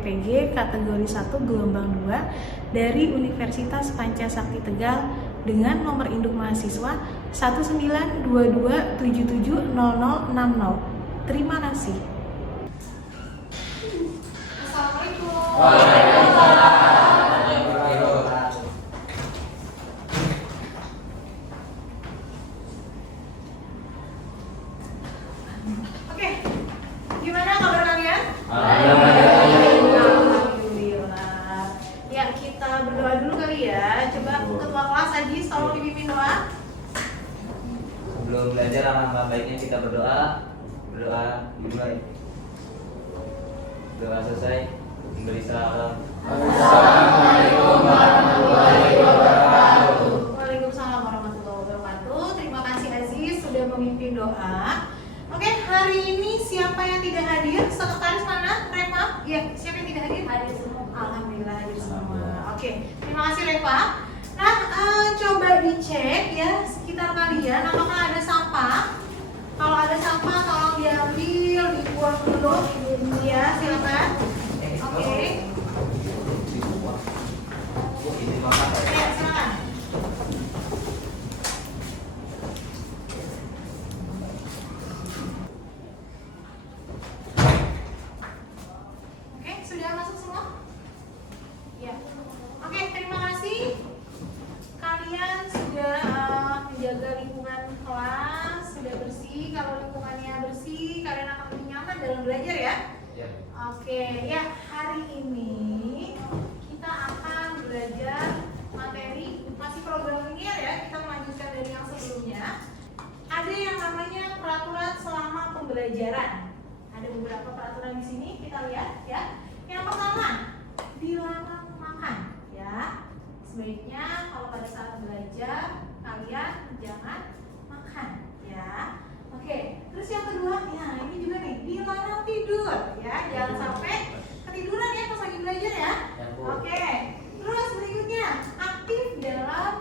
PPG kategori 1 gelombang 2 dari Universitas Pancasakti Tegal dengan nomor induk mahasiswa 1922770060. Terima kasih. Assalamualaikum. Oke, gimana kabar kalian? Alhamdulillah. Ya, kita berdoa dulu kali ya. Coba ketua kelas Ajis tolong dipimpin doa. Sebelum belajar, alangkah baiknya kita berdoa. Berdoa dimulai. Doa selesai. Memberi salam. Assalamualaikum warahmatullahi wabarakatuh. Waalaikumsalam warahmatullahi wabarakatuh. Terima kasih Aziz sudah memimpin doa. Oke, hari ini siapa yang tidak hadir? Sekretaris mana? Reva? Iya, siapa yang tidak hadir? Hadir semua. Alhamdulillah hadir semua. Oke, terima kasih Reva. Nah, coba dicek ya sekitar kalian apakah ada sampah. Kalau ada sampah tolong diambil, dibuang dulu. Ya, silakan. Oke. Ya, silakan. Oke, sudah masuk semua? Ya. Oke, terima kasih. Kalian sudah menjaga lingkungan kelas, sudah bersih. Kalau lingkungannya bersih, kalian akan lebih nyaman dalam belajar ya. Oke, ya hari ini kita akan belajar materi masih program linear ya. Kita melanjutkan dari yang sebelumnya. Ada yang namanya peraturan selama pembelajaran. Ada beberapa peraturan di sini kita lihat ya. Yang pertama, dilarang makan ya. Sebaiknya kalau pada saat belajar kalian jangan makan ya. Oke, terus yang kedua, ya ini juga nih, dilarang tidur ya. Jangan sampai ketiduran ya pas lagi belajar ya. Oke, terus berikutnya aktif dalam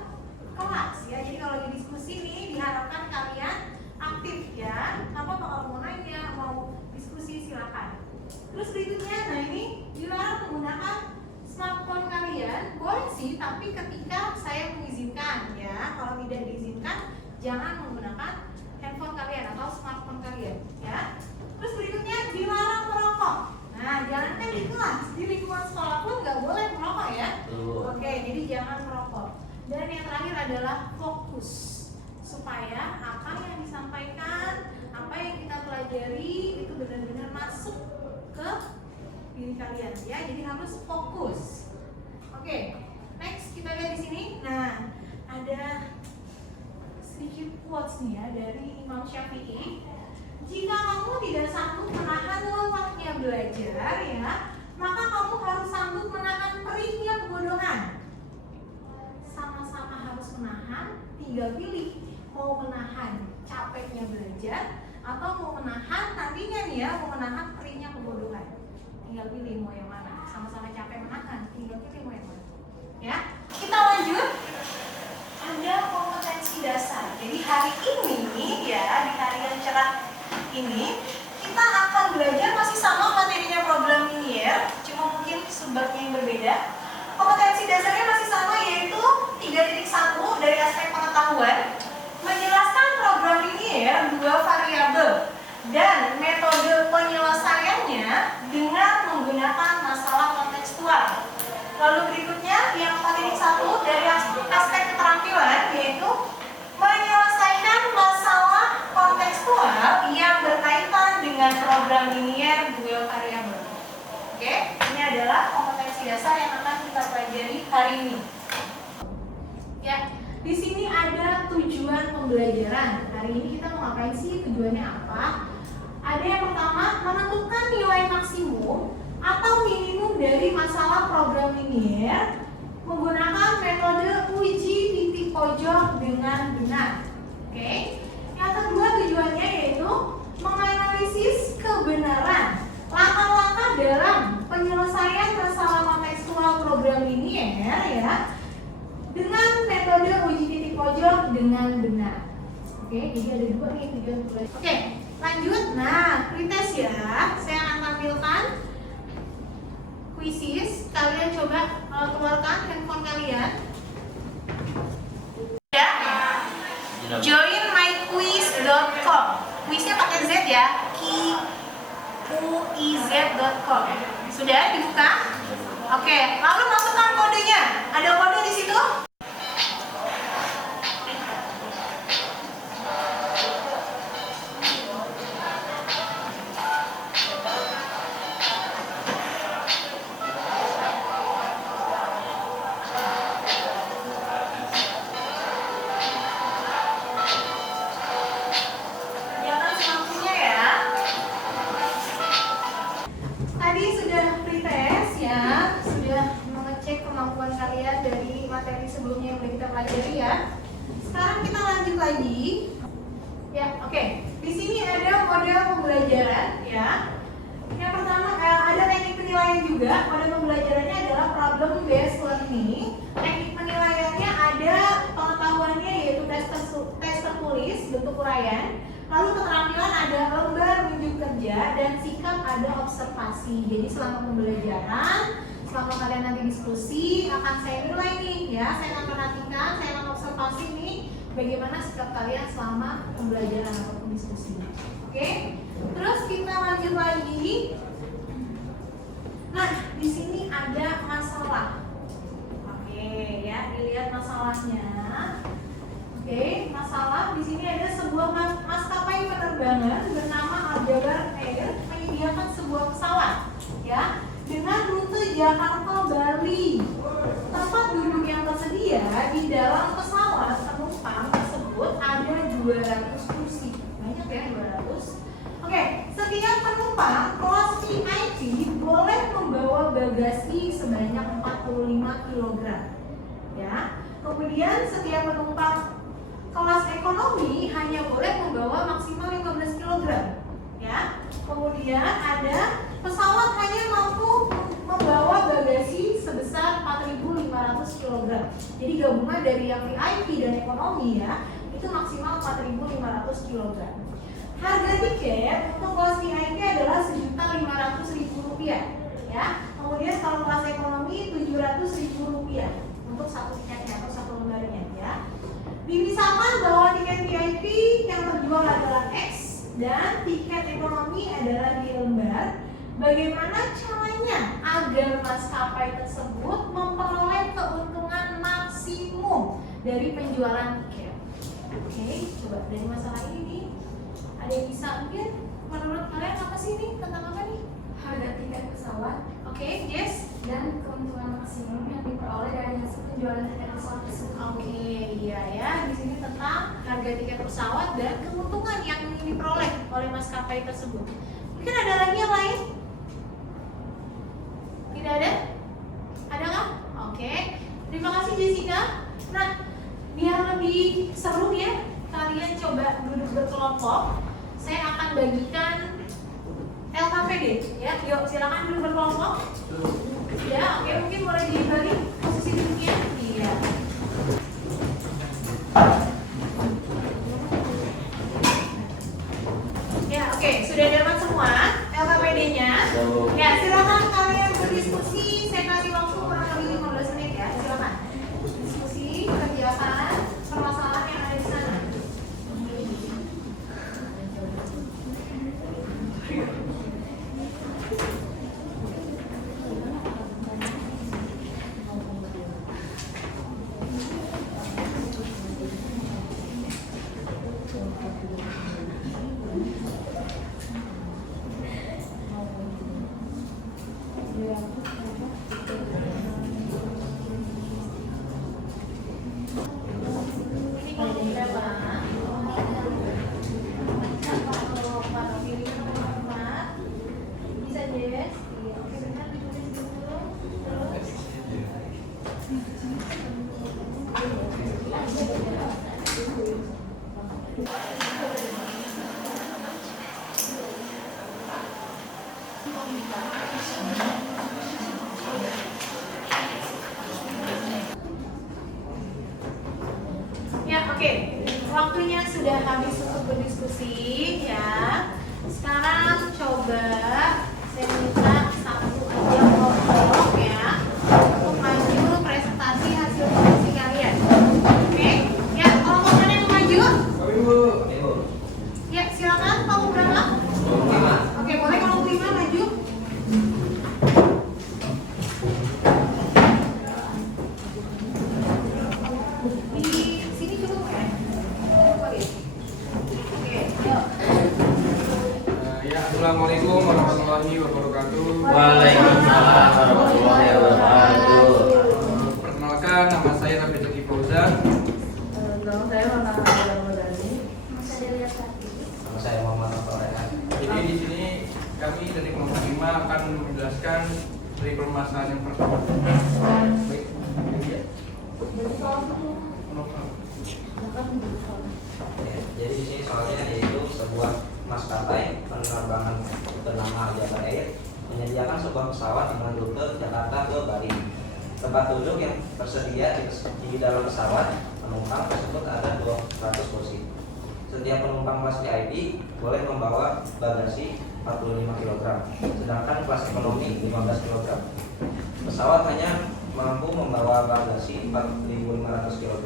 kelas ya. Jadi kalau lagi diskusi nih diharapkan kalian aktif ya. Apa kalau mau nanya, mau diskusi silakan. Terus berikutnya, nah ini dilarang menggunakan smartphone kalian. Boleh sih, tapi ketika saya mengizinkan ya. Kalau tidak diizinkan, jangan menggunakan handphone kalian atau smartphone kalian ya. Terus berikutnya dilarang merokok. Nah, jangankan di kelas, di lingkungan sekolah pun nggak boleh merokok ya. Oke, jadi jangan merokok. Dan yang terakhir adalah fokus, supaya apa yang disampaikan, apa yang kita pelajari itu benar-benar masuk ke diri kalian ya. Jadi harus fokus. Oke, next kita lihat di sini. Nah, ada sedikit quotes nih ya dari Imam Syafi'i. Jika kamu tidak sanggup menahan lelahnya belajar ya, maka kamu harus sanggup menahan perihnya kebodohan. Sama-sama harus menahan, tinggal pilih mau menahan capeknya belajar atau mau menahan nantinya nih ya, mau menahan perihnya kebodohan. Tinggal pilih mau yang mana. Sama-sama capek menahan, tinggal pilih mau yang mana. Ya, kita lanjut. Ada kompetensi dasar. Jadi hari ini ya, di hari yang cerah ini kita akan belajar masih sama materinya program linear, cuma mungkin sumbernya yang berbeda. Kompetensi dasarnya masih sama, yaitu 3.1 dari aspek pengetahuan, menjelaskan program linear 2 variabel dan metode penyelesaiannya dengan menggunakan masalah kontekstual. Lalu berikutnya yang 4.1 dari aspek keterampilan, yaitu menyelesaikan masalah kontekstual yang berkaitan dengan program linear dual variabel. Oke, ini adalah kompetensi dasar yang akan kita pelajari hari ini. Ya, di sini ada tujuan pembelajaran. Hari ini kita mau ngapain sih? Tujuannya apa? Ada yang pertama, menentukan nilai maksimum atau minimum dari masalah program linear menggunakan metode uji titik pojok dengan benar. Oke. Yang kedua tujuannya yaitu menganalisis kebenaran langkah-langkah dalam penyelesaian masalah kontekstual program linear ya dengan metode uji titik pojok dengan benar. Oke, jadi ada dua nih tujuan. Oke, lanjut. Nah, pretest ya. Saya akan tampilkan Quizzes, kalian coba keluarkan handphone kalian. Ya. Join myquiz.com. Quiznya pakai Z ya. quiz.com. Sudah dibuka? Oke, lalu masukkan kodenya. Ada kode di situ? Nyalakan lampunya ya. Tadi sudah pretest ya, sudah mengecek kemampuan kalian dari materi sebelumnya yang sudah kita pelajari ya. Sekarang kita lanjut lagi. Ya, oke. Di sini ada model pembelajaran ya. Yang pertama ada teknik penilaian juga. Model pembelajarannya adalah problem based learning. Teknik penilaiannya ada pengetahuannya yaitu tes tertulis bentuk uraian. Lalu keterampilan ada lembar unjuk kerja dan sikap ada observasi. Jadi selama pembelajaran, selama kalian nanti diskusi akan saya nilai nih ya. Saya akan perhatikan, saya akan observasi nih bagaimana sikap kalian selama pembelajaran ataupun diskusi. Oke? Terus kita lanjut lagi. Nah, di sini ada masalah. Oke, ya, dilihat masalahnya. Oke, masalah di sini ada sebuah maskapai penerbangan bernama Aljabar Air menyediakan sebuah pesawat, ya, dengan rute Jakarta Bali. Tempat duduk yang tersedia di dalam pesawat penumpang tersebut ada 200 kursi. Banyak ya, 200. Oke, setiap penumpang kelas VIP boleh membawa bagasi sebanyak 45 kg. Ya. Kemudian setiap penumpang kelas ekonomi hanya boleh membawa maksimal 15 kg. Ya. Kemudian ada pesawat hanya mampu membawa bagasi sebesar 4.500 kg. Jadi gabungan dari yang VIP dan ekonomi ya, itu maksimal 4.500 kg. Harga tiket untuk kelas VIP adalah Rp1.500.000 ya. Kemudian kalau kelas ekonomi Rp700.000 untuk satu tiketnya atau satu lembarnya ya. Dimisalkan bahwa tiket VIP yang terjual adalah X dan tiket ekonomi adalah Y lembar. Bagaimana caranya agar maskapai tersebut memperoleh keuntungan maksimum dari penjualan tiket? Oke, coba dari masalah ini ada yang bisa mungkin menurut kalian apa sih ini tentang apa nih? Harga tiket pesawat. Oke, yes. Dan keuntungan maksimum yang diperoleh dari hasil penjualan tiket pesawat tersebut. Oke, iya ya. Di sini tentang harga tiket pesawat dan keuntungan yang diperoleh oleh maskapai tersebut. Mungkin ada lagi yang lain? Tidak ada? Ada nggak? Oke. Terima kasih Jessica. Nah, biar lebih seru ya, kalian coba duduk berkelompok. Saya akan bagikan LKPD ya. Yuk, silakan duduk berkelompok. Ya, oke, mungkin boleh dibalik posisi duduknya. Iya. Ya, oke, sudah dapat semua LKPD-nya. Ya, silakan kalian berdiskusi. Saya kasih waktu kurang lebih 15 menit ya. Silakan. Diskusi, kerjakan permasalahan yang ada di sana. Ini kelompok berapa? Kalau pilih nomor 4. Bisa Jess? Iya, oke, benar ditulis dulu. Terus ya, oke. Waktunya sudah habis untuk berdiskusi ya. Sekarang coba saya minta satu aja ngobrol Nama saya Nona Ramadhani. Nama saya Delia Sati. Nama saya Muhammad Notorehan. Jadi di sini kami dari kelompok 5 akan menjelaskan dari permasalahan yang pertama. Baik, ya. Jadi di sini soalnya yaitu sebuah maskapai penerbangan bernama Jabar Air menyediakan sebuah pesawat dengan rute Jakarta ke Bali. Tempat duduk yang tersedia di dalam pesawat penumpang tersebut ada 200 kursi. Setiap penumpang kelas VIP boleh membawa bagasi 45 kg, sedangkan kelas ekonomi 15 kg. Pesawat hanya mampu membawa bagasi 4.500 kg.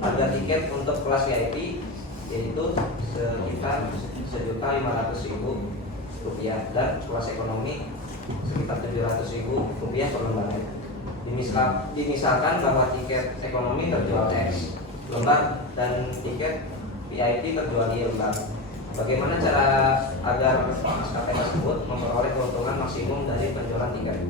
Harga tiket untuk kelas VIP yaitu sekitar Rp1.500.000 dan kelas ekonomi sekitar Rp700.000 per lembar. Dimisalkan bahwa tiket ekonomi terjual X lembar dan tiket VIP terjual Y lembar. Bagaimana cara agar maskapai tersebut memperoleh keuntungan maksimum dari penjualan tiket?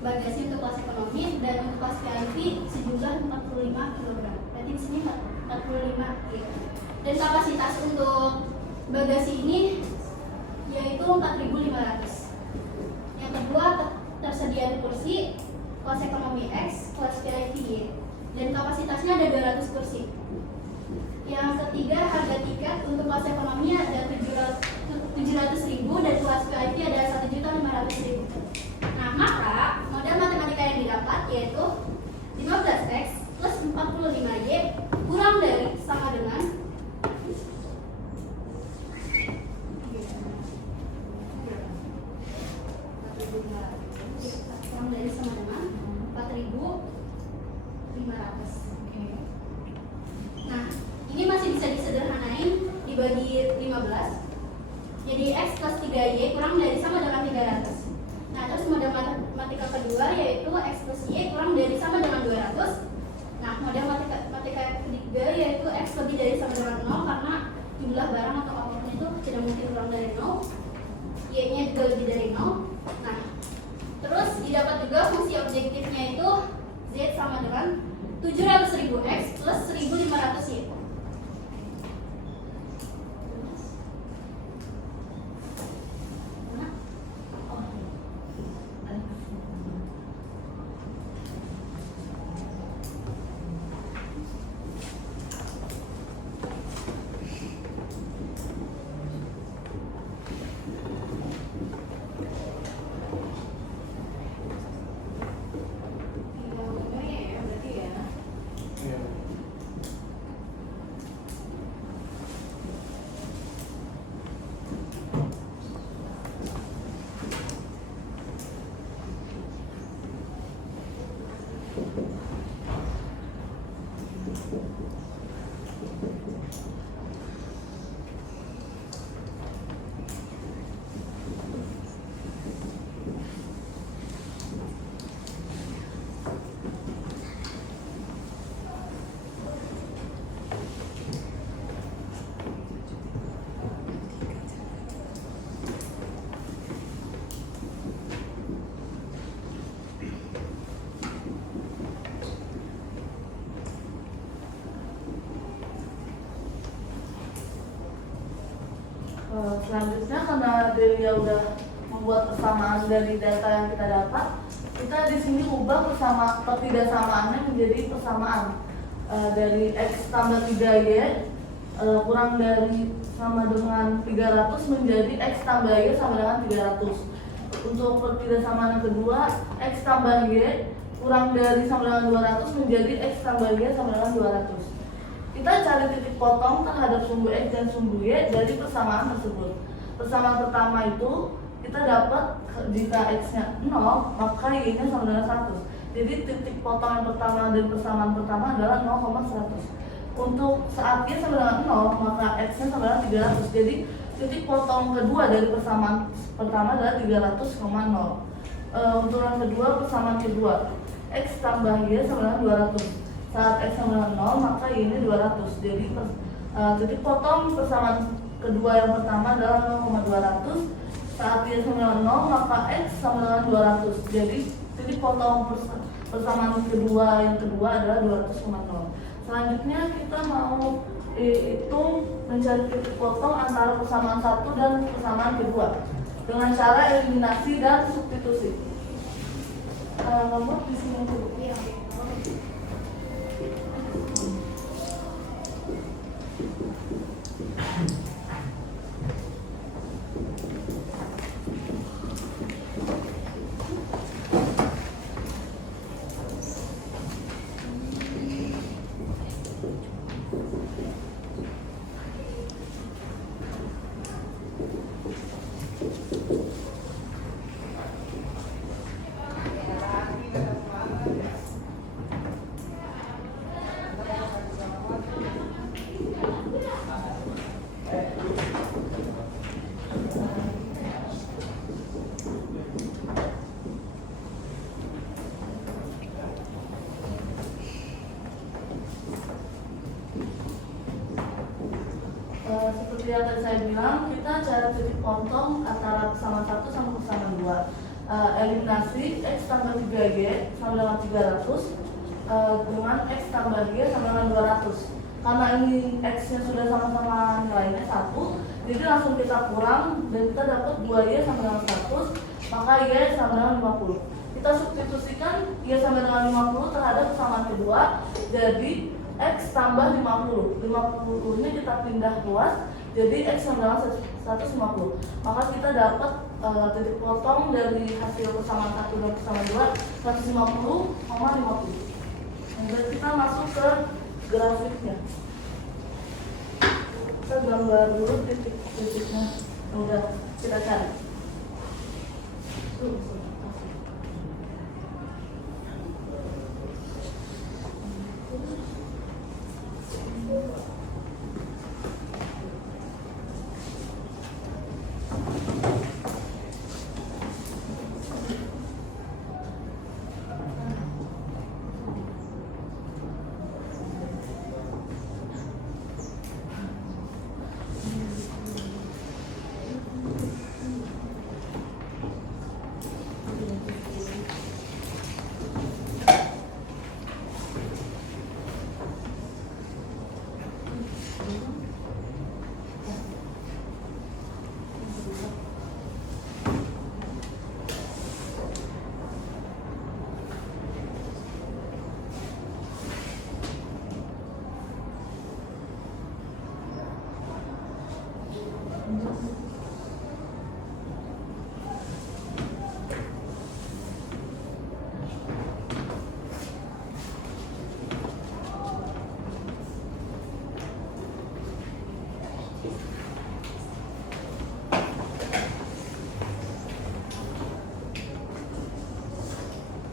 bagasi untuk kelas ekonomi dan untuk kelas VIP sejumlah 45 kg. Berarti di sini 45 kg. Dan kapasitas untuk bagasi ini yaitu 4.500. Yang kedua tersedia kursi kelas ekonomi X, kelas VIP Y, dan kapasitasnya ada 200 kursi. Yang ketiga harga tiket untuk kelas ekonomi ada 700.000 dan kelas VIP ada 1.500.000. Nah, maka modal matematika yang didapat yaitu 15X plus 45Y kurang dari sama dengan kurang dari sama dengan 4.500. Nah, ini masih bisa disederhanain dibagi 15. Jadi X plus 3Y kurang dari sama dengan 300. Nah, terus model matematika kedua yaitu X plus Y kurang dari sama dengan 200. Nah, model matematika ketiga yaitu X lebih dari sama dengan 0 karena jumlah barang atau apapun itu tidak mungkin kurang dari 0. Y-nya juga lebih dari 0. Nah, terus didapat juga fungsi objektifnya itu Z sama dengan 700.000 X plus 1.500 Y. Selanjutnya karena dia udah membuat persamaan dari data yang kita dapat, kita di sini ubah ketidaksamaannya menjadi persamaan dari X tambah 3Y kurang dari sama dengan 300 menjadi X tambah Y sama dengan 300. Untuk ketidaksamaan yang kedua, X tambah Y kurang dari sama dengan 200 menjadi X tambah Y sama dengan 200. Kita cari titik potong terhadap sumbu X dan sumbu Y dari persamaan tersebut. Persamaan pertama itu kita dapat jika X-nya 0, maka Y-nya sama dengan 100. Jadi titik potong yang pertama dari persamaan pertama adalah 0,100. Untuk saat Y sama dengan 0, maka X-nya sama dengan 300. Jadi titik potong kedua dari persamaan pertama adalah 300,0. Untuk yang kedua, persamaan kedua, X tambah Y sama dengan 200. Saat X sama dengan 0, maka Y ini 200. Jadi titik potong persamaan kedua yang pertama adalah 0,200. Saat Y sama dengan 0, maka X sama dengan 200. Jadi titik potong persamaan kedua yang kedua adalah 200,0. Selanjutnya kita mau hitung mencari titik potong antara persamaan satu dan persamaan kedua dengan cara eliminasi dan substitusi. Nomor di sini dulu. Seperti yang tadi saya bilang, kita cari titik potong antara persamaan 1 sama persamaan 2. Eliminasi X tambah 3Y sama dengan 300 dengan X tambah Y sama dengan 200. Karena ini X-nya sudah sama-sama nilainya 1, jadi langsung kita kurang dan kita dapat 2Y sama dengan 100, maka Y sama dengan 50. Kita substitusikan Y sama dengan 50 terhadap persamaan kedua, jadi X tambah 50. 50 ini kita pindah luas, jadi X sama dengan 150. Maka kita dapat titik potong dari hasil persamaan 1 dan persamaan 2 150,50. Dan kita masuk ke grafiknya. Kita gambar dulu titik-titiknya yang udah kita cari.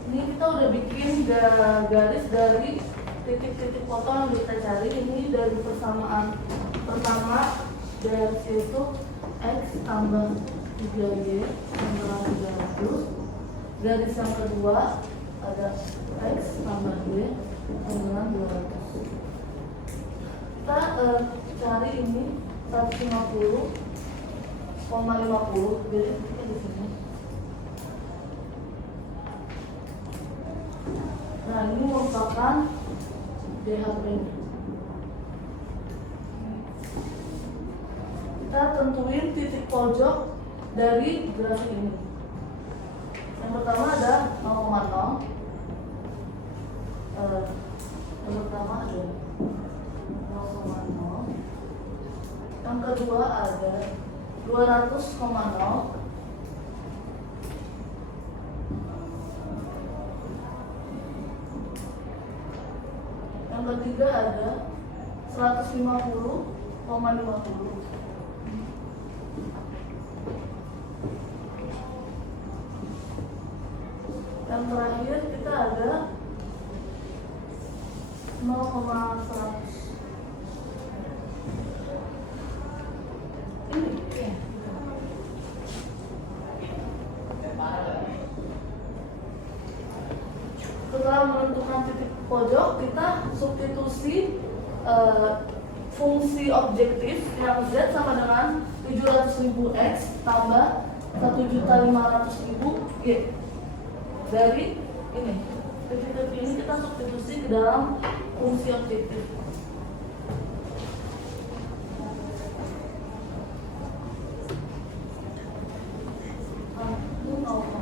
Ini kita udah bikin garis dari titik-titik potong yang kita cari. Ini dari persamaan pertama dari situ X tambah 3Y tambah 300. Garis yang kedua ada X tambah Y tambah 200. Kita cari ini 150,50. Jadi kita di sini. Nah, ini merupakan DHP-nya. Kita tentuin titik pojok dari grafik ini. Yang pertama ada 0,0. Yang pertama ada 0,0. Yang kedua ada 200,0. Yang ketiga ada 150,50. Yang terakhir kita ada 0,100. Ini ya. Setelah menentukan titik pojok, kita substitusi fungsi objektif yang Z sama dengan 700.000 X tambah 1.500.000 Y. Dari ini, titik-titik ini kita substitusi ke dalam fungsi objektif. Ini 0,0.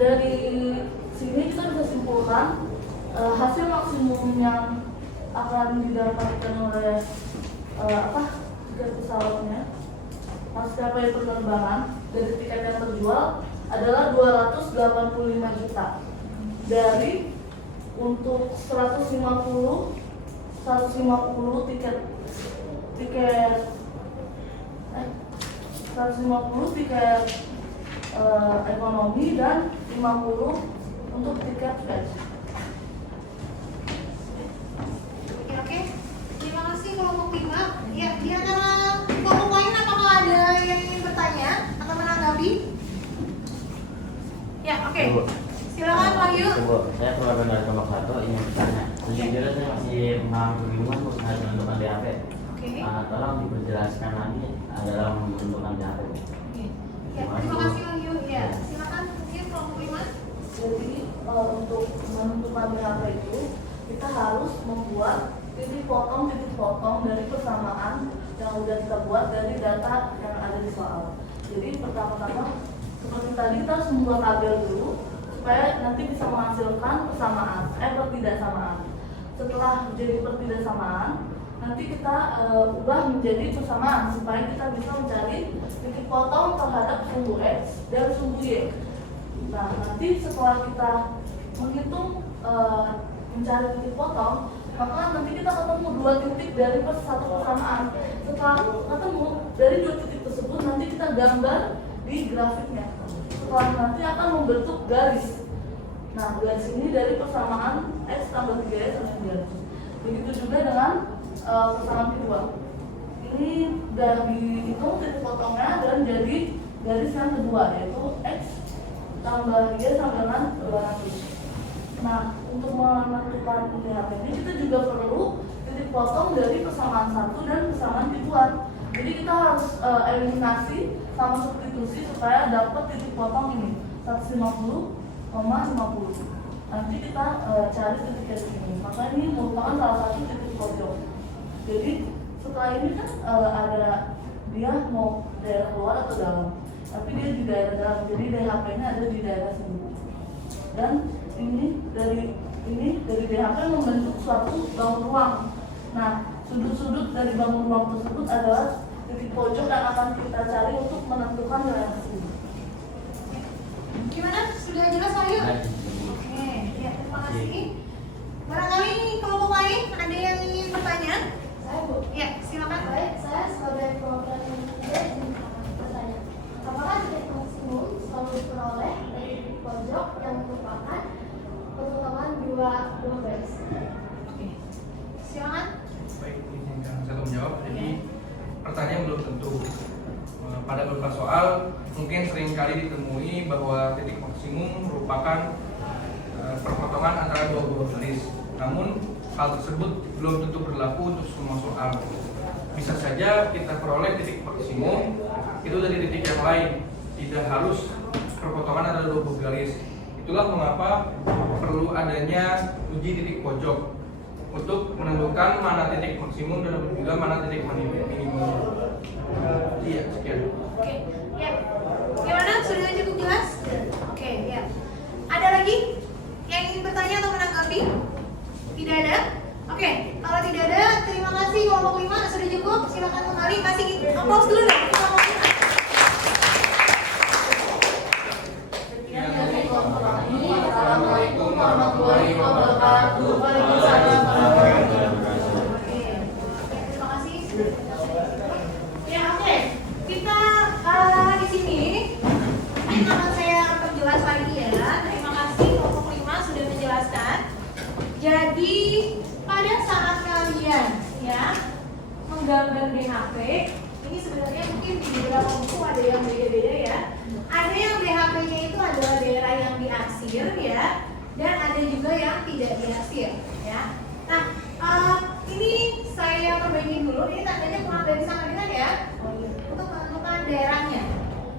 Dari sini kita bisa simpulkan hasil maksimum yang akan didapatkan oleh tiket pesawatnya maskapai penerbangan dari tiket yang terjual adalah 285 juta. Dari untuk 150 tiket 150 tiket ekonomi dan 50 untuk tiket flash. Oke. Silakan Wahyu. Bu, saya keluarga dari kelompok 1 ingin bertanya. Sejujurnya saya masih memahami kebingungan Bu saat menentukan DAP. Oke. Tolong diperjelaskan lagi dalam menentukan DAP. Oke. Ya, terima kasih Wahyu. Ya, silakan mungkin kelompok 5. Jadi untuk menentukan DHP itu kita harus membuat titik potong dari persamaan yang udah kita buat dari data yang ada di soal. Jadi pertama-tama seperti tadi kita harus membuat tabel dulu supaya nanti bisa menghasilkan pertidaksamaan. Setelah menjadi pertidaksamaan, nanti kita ubah menjadi persamaan supaya kita bisa mencari titik potong terhadap sumbu X dan sumbu Y. Nah, nanti setelah kita menghitung mencari titik potong, maka nanti kita ketemu 2 titik dari satu persamaan. Setelah ketemu dari 2 titik tersebut, nanti kita gambar di grafiknya. Setelah nanti akan membentuk garis. Nah, garis ini dari persamaan X tambah 3Y sama 9. Begitu juga dengan persamaan kedua. Ini sudah dihitung titik potongnya dan jadi garis yang kedua, yaitu X tambah Y sama dengan 200. Nah, untuk menentukan DHP ini kita juga perlu titik potong dari persamaan 1 dan persamaan tipuan. Jadi kita harus eliminasi sama substitusi supaya dapat titik potong ini 150,50. Nanti kita cari titik ini. Maka ini merupakan salah satu titik pojok. Jadi setelah ini kan ada dia mau daerah luar atau dalam, tapi dia di daerah dalam. Jadi DHP-nya ada di daerah sini. Dan ini dari DHP membentuk suatu bangun ruang. Nah, sudut-sudut dari bangun ruang tersebut adalah titik pojok yang akan kita cari untuk menentukan daerah sini. Gimana? Sudah jelas Wahyu? Oke, ya terima kasih. Barangkali kelompok lain ada yang ingin bertanya? Saya Bu. Ya, silakan. Baik, saya sebagai perwakilan yang ketiga ingin bertanya. Apakah titik maksimum selalu diperoleh dari titik pojok yang merupakan pertemuan dua garis? Oke. Silakan. Baik, izinkan saya menjawab. Jadi pertanyaan belum tentu. Pada beberapa soal mungkin seringkali ditemui bahwa titik maksimum merupakan perpotongan antara dua buah garis. Namun hal tersebut belum tentu berlaku untuk semua soal. Bisa saja kita peroleh titik maksimum itu dari titik yang lain, tidak harus perpotongan antara dua buah garis. Itulah mengapa perlu adanya uji titik pojok untuk menentukan mana titik maksimum dan juga mana titik minimum. Iya, sekian. Oke, ya. Gimana? Sudah cukup jelas? Oke, ya. Ada lagi yang ingin bertanya atau menanggapi? Tidak ada? Oke, kalau tidak ada, terima kasih kelompok 5 sudah cukup. Silakan kembali, kasih aplaus dulu deh. Kelompok 5. Assalamualaikum warahmatullahi wabarakatuh. Waalaikumsalam. Oke, terima kasih. Ya, oke. Kita di sini ini akan saya perjelas lagi ya. Terima kasih kelompok 5 sudah menjelaskan. Jadi pada saat kalian ya menggambar DHP, ini sebenarnya mungkin di beberapa buku ada yang beda-beda ya. Ada yang DHP-nya itu adalah daerah yang diarsir ya, dan ada juga yang tidak diarsir ya. Nah, ini saya perbaikin dulu. Ini tandanya kurang dari sama dengan ya, untuk menentukan daerahnya.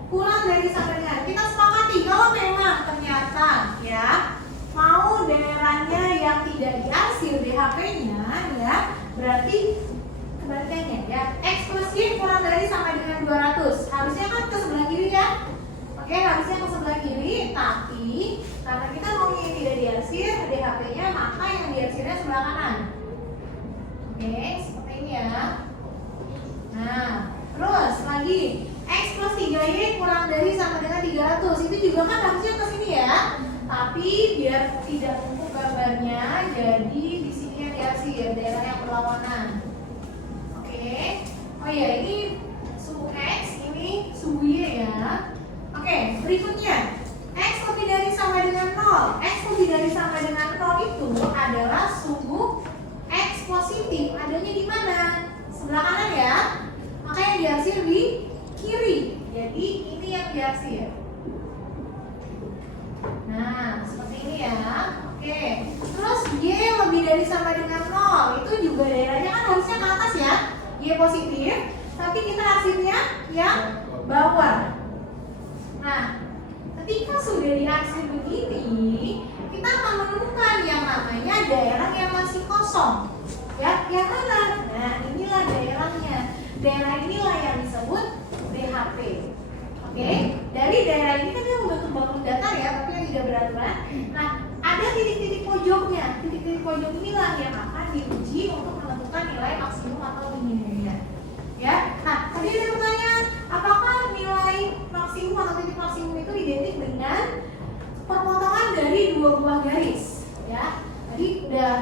Kurang dari sama dengan. Kita sepakati kalau memang ternyata ya mau daerahnya yang tidak diarsir DHP-nya ya, berarti kebalikannya ya. X plus Y kurang dari sama dengan 200. Harusnya kan ke sebelah kiri ya. Oke, harusnya ke sebelah kiri, tapi karena kita mau yang tidak diarsir DHP-nya, maka yang diarsirnya sebelah kanan. Oke, seperti ini ya. Nah, terus lagi X plus 3Y kurang dari sama dengan 300. Itu juga kan harusnya ke sini ya. Tapi biar tidak numpuk gambarnya, jadi di sini yang diarsir daerah yang berlawanan. Oke. Oh ya, ini suhu X, ini suhu Y ya. Oke, berikutnya X lebih dari sama dengan 0. X lebih dari sama dengan 0 itu adalah suhu X positif. Adanya di mana? Sebelah kanan ya. Maka yang diarsir di kiri. Jadi ini yang diarsir. Nah, sama dengan 0 itu juga daerahnya kan harusnya ke atas ya, Y positif, tapi kita arsirnya yang bawah. Nah, ketika sudah diarsir begini, kita akan menemukan yang namanya daerah yang masih kosong. Ya, yang mana? Nah, inilah daerahnya. Daerah inilah yang disebut DHP. Oke, dari daerah ini kan dia membentuk bangun datar ya, tapi yang tidak beraturan. Nah, ada titik-titik pojoknya. Titik-titik pojok inilah yang akan diuji untuk menentukan nilai maksimum atau minimumnya. Ya, nah tadi ada pertanyaan, apakah nilai maksimum atau titik maksimum itu identik dengan perpotongan dari dua buah garis? Ya, tadi udah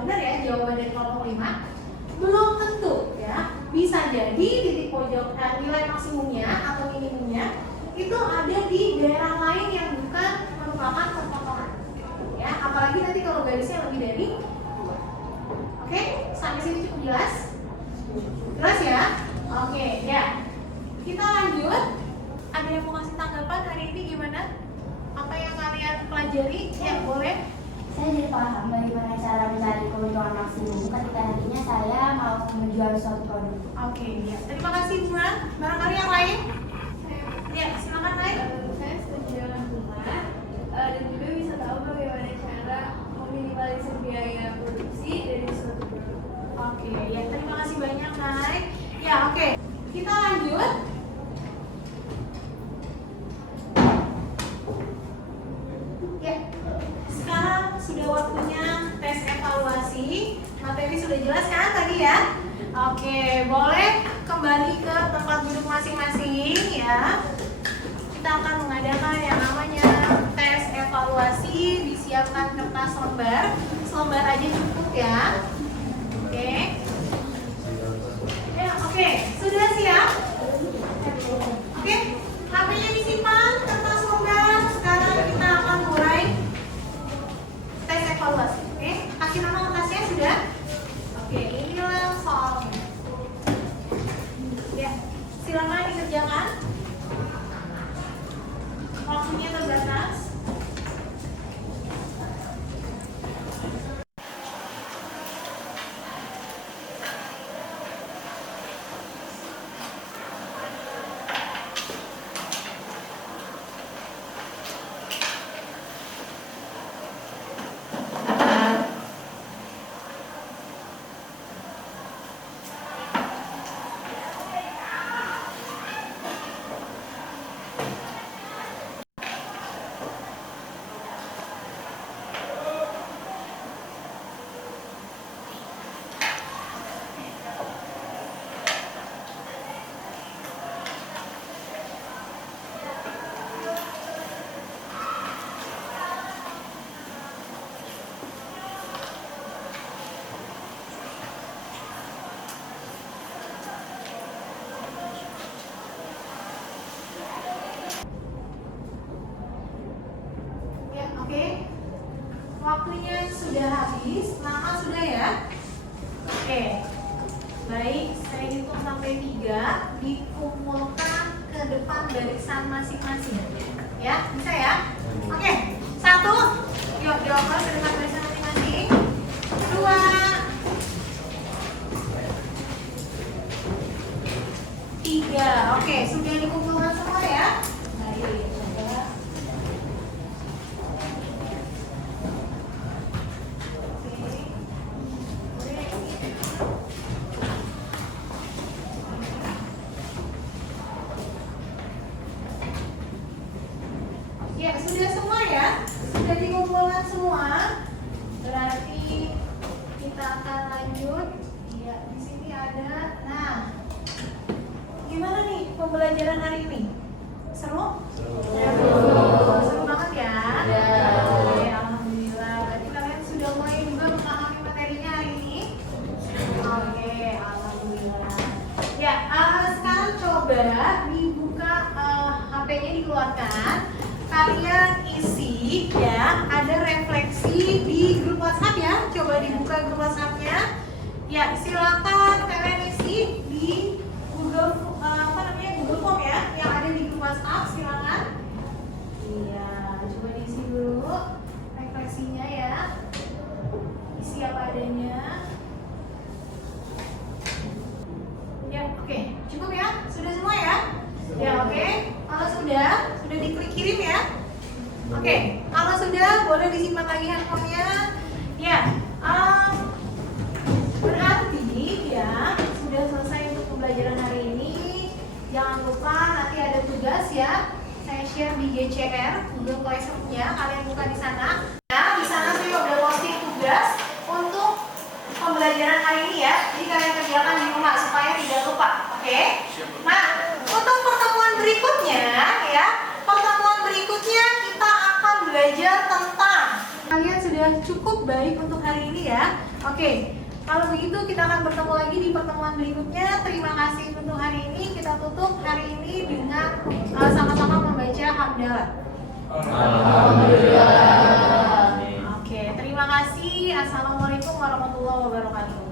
benar ya jawaban dari kelompok 5. Belum tentu ya, bisa jadi titik pojok nilai maksimumnya atau minimumnya itu ada di daerah lain yang bukan merupakan perpotongan. Ya, apalagi nanti kalau garisnya lebih dari 2. Oke, sampai sini cukup jelas? Jelas ya? Oke, ya. Kita lanjut. Ada yang mau kasih tanggapan hari ini gimana? Apa yang kalian pelajari? Ya, boleh. Saya jadi paham bagaimana cara mencari keuntungan maksimum ketika nantinya saya mau menjual suatu produk. Oke, ya. Terima kasih Bunga. Barangkali yang lain? Ya, silakan lain. Saya setuju dengan Bunga dan juga bisa tahu bagaimana cara meminimalisir biaya produksi dari suatu produk. Oke, ya terima kasih banyak Nay. Ya, oke. Kita lanjut. Ya. Sekarang sudah waktunya tes evaluasi. Materi sudah jelas kan tadi ya? Oke, boleh kembali ke tempat duduk masing-masing ya. Kita akan mengadakan yang namanya tes evaluasi. Disiapkan kertas lembar. Selembar aja cukup ya. Oke. Ya, oke. Sudah siap? Oke. HP-nya disimpan, kertas lembar. Sekarang kita akan mulai tes evaluasi. Oke. Kasih nama kertasnya sudah? Oke, inilah soalnya. Ya, silakan dikerjakan. Waktunya terbatas. Ya, oke. Waktunya sudah habis, nama sudah ya. Oke. Baik, saya hitung sampai 3, dikumpulkan ke depan barisan masing-masing. Ya, bisa ya? Oke. 1. Yuk, dioplos ke depan barisan masing-masing. 2. 3. Oke, sudah dikumpulkan semua ya? Baik, coba. Ya, sudah semua ya? Sudah dikumpulkan semua. Berarti kita akan lanjut. Ya, di sini ada. Nah, gimana nih pembelajaran hari ini? Seru? Seru banget ya? Oke, alhamdulillah. Berarti kalian sudah mulai juga memahami materinya hari ini? Oke, alhamdulillah. Ya, sekarang coba dibuka HP-nya dikeluarkan. Kalian isi ya, ada refleksi di grup WhatsApp ya. Coba dibuka grup WhatsApp-nya. Ya, silakan kalian isi di Google Google Form ya, yang ada di grup WhatsApp. Silakan. Iya, coba diisi dulu refleksinya ya. Isi apa adanya. Oke, cukup ya? Sudah semua ya? Ya, oke. Kalau sudah diklik kirim ya. Oke, kalau sudah boleh disimpan lagi handphonenya. Ya, berarti ya sudah selesai untuk pembelajaran hari ini. Jangan lupa nanti ada tugas ya. Saya share di GCR Google Classroom-nya. Kalian buka di sana. Ya, di sana saya udah posting tugas untuk pembelajaran hari ini ya. Jadi kalian kerjakan di rumah supaya tidak lupa. Oke? Nah, untuk pertemuan berikutnya ya, kita akan belajar tentang kalian sudah cukup baik untuk hari ini ya. Oke. Kalau begitu kita akan bertemu lagi di pertemuan berikutnya. Terima kasih untuk hari ini. Kita tutup hari ini dengan sama-sama membaca hamdalah. Alhamdulillah. Oke, terima kasih. Assalamualaikum warahmatullahi wabarakatuh.